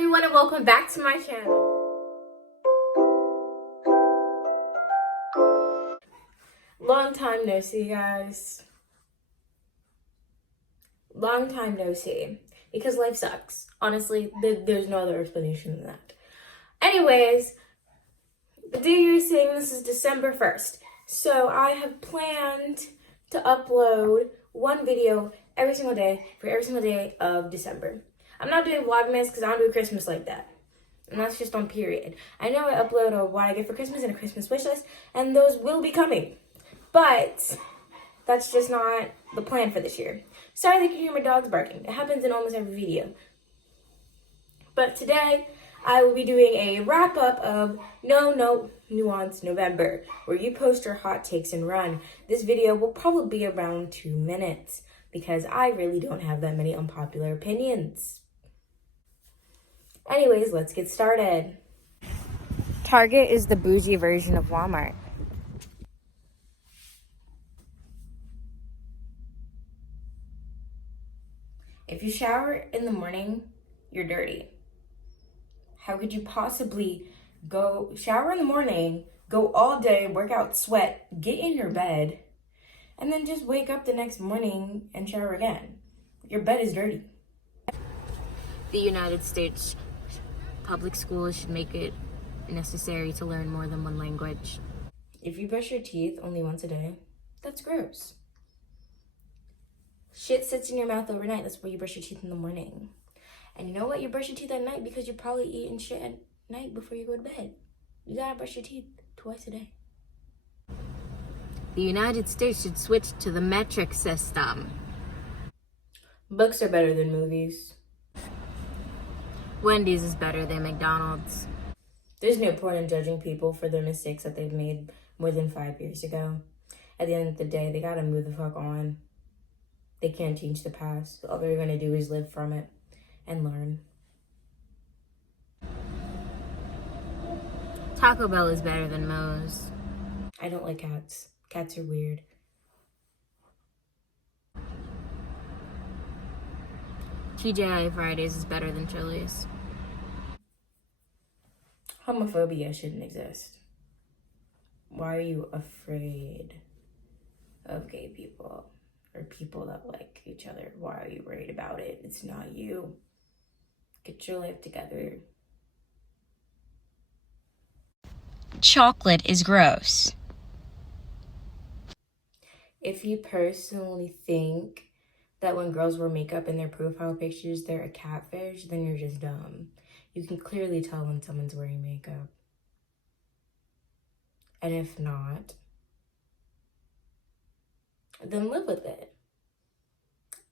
everyone, and welcome back to my channel. Long time no see, guys. Long time no see. Because life sucks. Honestly, there's no other explanation than that. Anyways, the day you're seeing this is December 1st. So I have planned to upload one video every single day for every single day of December. I'm not doing Vlogmas because I don't do Christmas like that. And that's just on period. I know I upload a what I get for Christmas and a Christmas wish list, and those will be coming. But that's just not the plan for this year. Sorry that you can hear my dogs barking. It happens in almost every video. But today, I will be doing a wrap-up of Nuance November, where you post your hot takes and run. This video will probably be around 2 minutes, because I really don't have that many unpopular opinions. Anyways, let's get started. Target is the bougie version of Walmart. If you shower in the morning, you're dirty. How could you possibly go shower in the morning, go all day, work out, sweat, get in your bed, and then just wake up the next morning and shower again? Your bed is dirty. The United States public schools should make it necessary to learn more than one language. If you brush your teeth only once a day, that's gross. Shit sits in your mouth overnight. That's why you brush your teeth in the morning. And you know what? You brush your teeth at night because you're probably eating shit at night before you go to bed. You gotta brush your teeth twice a day. The United States should switch to the metric system. Books are better than movies. Wendy's is better than McDonald's. There's no point in judging people for their mistakes that they've made more than 5 years ago. At the end of the day, they gotta move the fuck on. They can't change the past. All they're gonna do is live from it and learn. Taco Bell is better than Moe's. I don't like cats. Cats are weird. TGI Fridays is better than Chili's. Homophobia shouldn't exist. Why are you afraid of gay people or people that like each other? Why are you worried about it? It's not you. Get your life together. Chocolate is gross. If you personally think that when girls wear makeup in their profile pictures, they're a catfish, then you're just dumb. You can clearly tell when someone's wearing makeup. And if not, then live with it.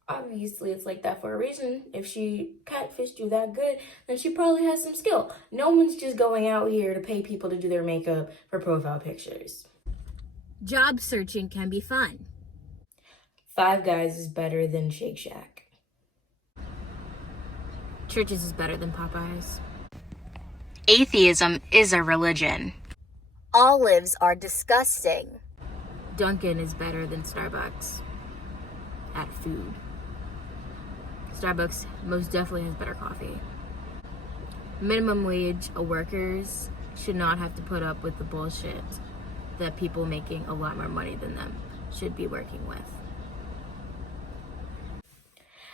Obviously, it's like that for a reason. If she catfished you that good, then she probably has some skill. No one's just going out here to pay people to do their makeup for profile pictures. Job searching can be fun. Five Guys is better than Shake Shack. Churches is better than Popeyes. Atheism is a religion. Olives are disgusting. Dunkin' is better than Starbucks at food. Starbucks most definitely has better coffee. Minimum wage workers should not have to put up with the bullshit that people making a lot more money than them should be working with.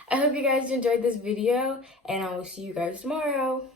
I hope you guys enjoyed this video, and I will see you guys tomorrow.